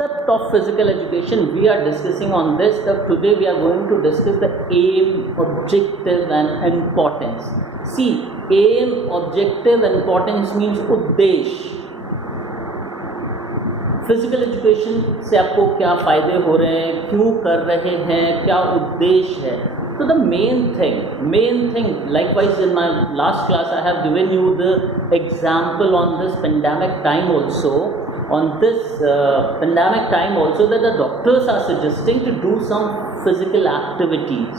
concept of physical education we are discussing on this. That today we are going to discuss the aim, objective and importance. See, aim, objective, importance means उद्देश्य. Physical education से आपको क्या फ़ायदे हो रहे हैं, क्यों कर रहे हैं, क्या उद्देश्य है. So the main thing, likewise in my last class I have given you the example on this pandemic time also. On this pandemic time also, that the doctors are suggesting to do some physical activities.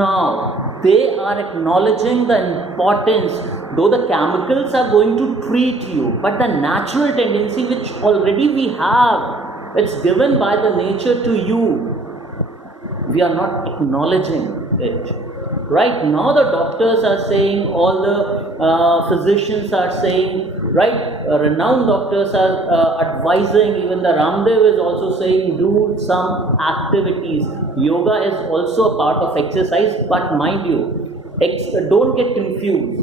Now they are acknowledging the importance, though the chemicals are going to treat you, but the natural tendency which already we have, it's given by the nature to you, we are not acknowledging it. Right now the doctors are saying, all the physicians are saying, right, renowned doctors are advising, even the Ramdev is also saying, do some activities. Yoga is also a part of exercise, but mind you, don't get confused.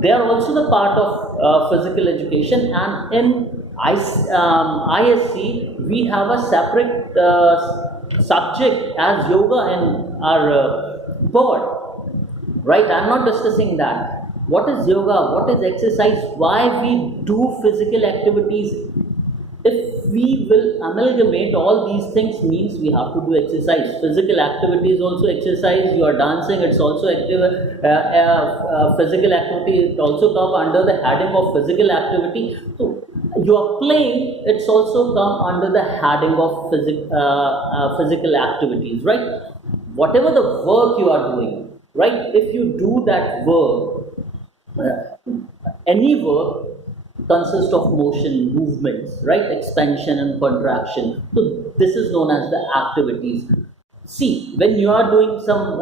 They are also the part of physical education, and in ISC we have a separate subject as yoga in our board. Right, I am not discussing that. What is yoga? What is exercise? Why we do physical activities? If we will amalgamate all these things, means we have to do exercise. Physical activity is also exercise. You are dancing, it's also active. Physical activity, it also comes under the heading of physical activity. So you are playing, it's also come under the heading of physical activities, right? Whatever the work you are doing, right? If you do that work, any work consists of motion, movements, right? Expansion and contraction. So this is known as the activities. See, when you are doing some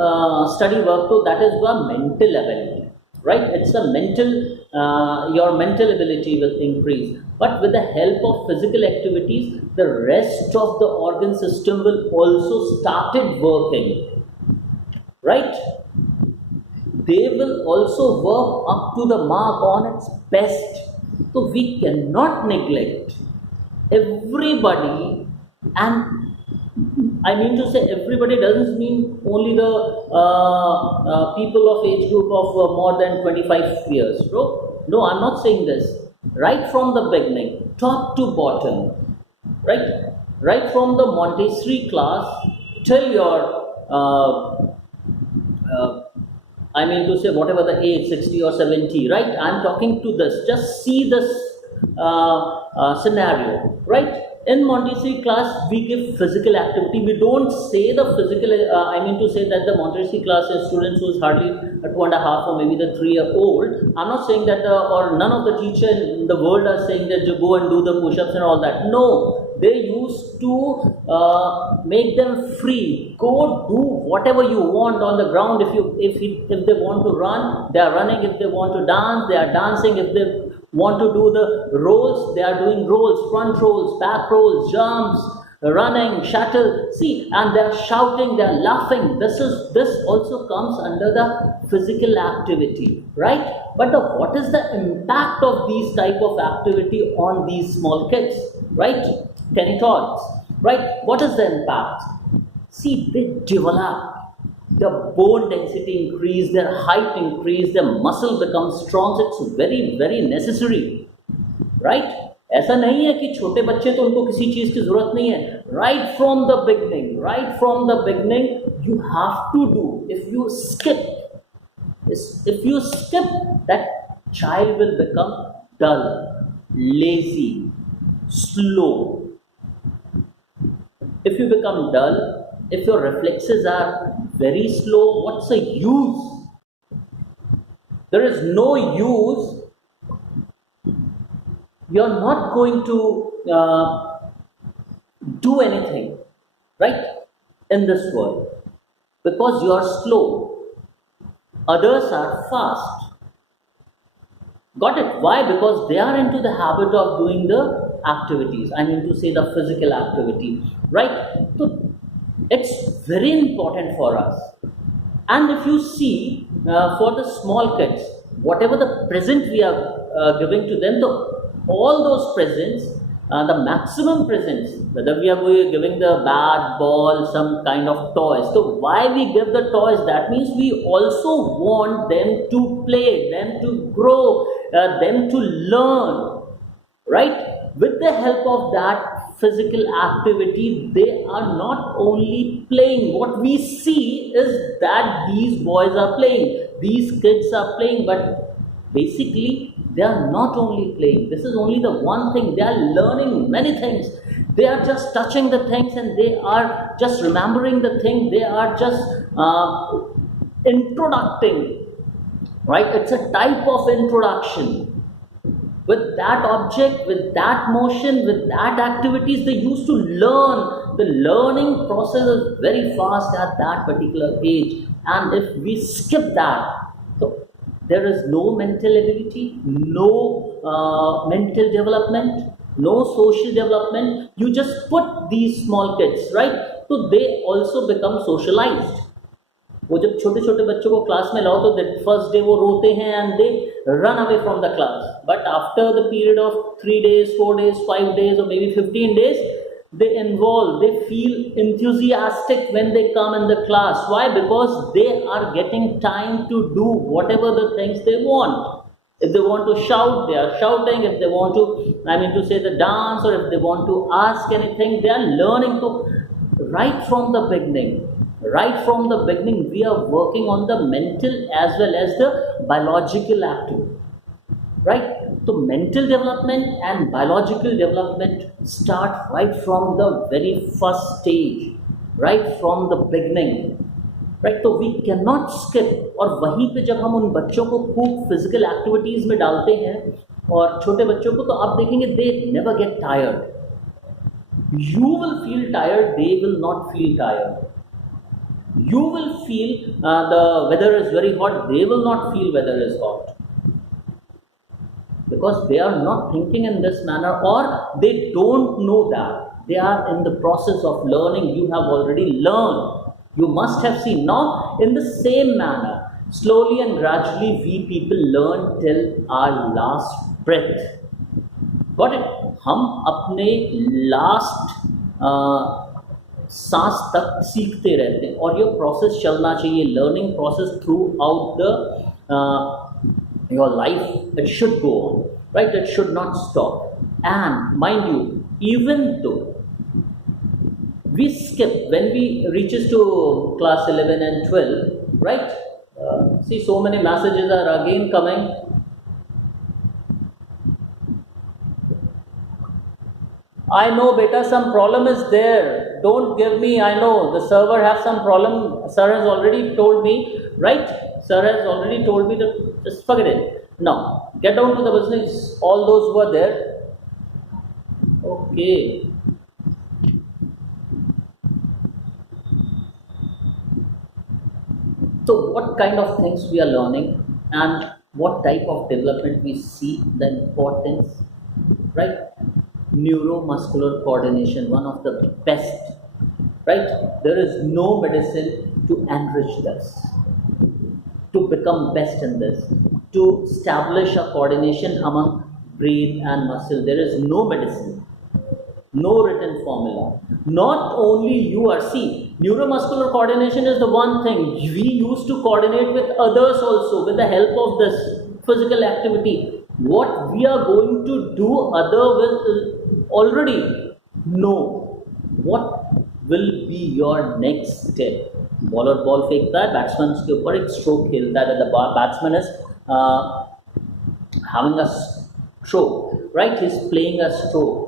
study work, so that is your mental ability, right? It's a mental, your mental ability will increase. But with the help of physical activities, the rest of the organ system will also started working, right? They will also work up to the mark on its best. So we cannot neglect everybody, and I mean to say everybody doesn't mean only the people of age group of more than 25 years. No, I'm not saying this. Right from the beginning, top to bottom, right from the Montessori class till your I mean to say whatever the age, 60 or 70, right? I'm talking to this. Just see this scenario, right? In Montessori class, we give physical activity. We don't say the physical, I mean to say that the Montessori class is students who is hardly 2.5 or maybe the 3-year-old. I'm not saying that, or none of the teachers in the world are saying that you go and do the push-ups and all that. No. They used to make them free. Go do whatever you want on the ground. If they want to run, they are running. If they want to dance, they are dancing. If they want to do the rolls, they are doing rolls, front rolls, back rolls, jumps, running, shuttle. See, and they are shouting, they are laughing. This also comes under the physical activity, right? But what is the impact of these type of activity on these small kids, right? Tenitods, right? What is the impact? See, they develop, their bone density increase, their height increase, their muscle becomes strong. So it's very, very necessary, right? ऐसा नहीं है कि छोटे बच्चे तो उनको किसी चीज़ की ज़रूरत नहीं है. Right from the beginning, you have to do. If you skip, that child will become dull, lazy, slow. If you become dull, if your reflexes are very slow, what's the use? There is no use. You're not going to do anything, right, in this world, because you are slow. Others are fast. Got it? Why? Because they are into the habit of doing the activities. I mean to say the physical activity, right? So it's very important for us. And if you see, for the small kids, whatever the present we are giving to them, all those presents the maximum presence, whether we are giving the bat, ball, some kind of toys. So why we give the toys? That means we also want them to play, them to grow, them to learn, right? With the help of that physical activity, they are not only playing. What we see is that these boys are playing, these kids are playing, but basically they are not only playing. This is only the one thing. They are learning many things. They are just touching the things and they are just remembering the thing. They are just introducing, right? It's a type of introduction. With that object, with that motion, with that activities, they used to learn. The learning process is very fast at that particular age. And if we skip that, so there is no mental ability, no mental development, no social development. You just put these small kids, right? So they also become socialized. वो जब छोटे छोटे बच्चों को class में लाओ तो first day वो रोते हैं and they run away from the class, but after the period of 3 days, 4 days, 5 days, or maybe 15 days, they involve, they feel enthusiastic when they come in the class. Why? Because they are getting time to do whatever the things they want. If they want to shout, they are shouting. If they want to, to say the dance, or if they want to ask anything, they are learning. So right from the beginning, we are working on the mental as well as the biological activity, right? So mental development and biological development start right from the very first stage, right from the beginning, right? तो we cannot skip. और वहीं पे जब हम उन बच्चों को खूब फिजिकल एक्टिविटीज़ में डालते हैं और छोटे बच्चों को, तो आप देखेंगे they never get tired. You will feel tired, they will not feel tired. You will feel the weather is very hot, they will not feel weather is hot, because they are not thinking in this manner, or they don't know that they are in the process of learning. You have already learned, you must have seen. Now in the same manner, slowly and gradually, we people learn till our last breath. Got it? हम अपने last सांस तक सीखते रहते हैं, और ये process चलना चाहिए. Learning process through out the your life, it should go on, right? It should not stop. And mind you, even though we skip when we reaches to class 11 and 12, right? See, so many messages are again coming. I know, beta, some problem is there. Don't give me. I know the server have some problem. Sir has already told me, right? Sir has already told me to just forget it. Now, get down to the business. All those who are there. Okay. So, what kind of things we are learning, and what type of development we see, the importance, right? Neuromuscular coordination, one of the best, right? There is no medicine to enrich this, to become best in this, to establish a coordination among brain and muscle. There is no medicine, no written formula. Not only you are, see, neuromuscular coordination is the one thing we used to coordinate with others also, with the help of this physical activity. What we are going to do, other will already know what will be your next step. Bowler ball फेंकता है, batsman उसके ऊपर एक stroke खेलता है. The batsman is having a stroke, right? He's playing a stroke.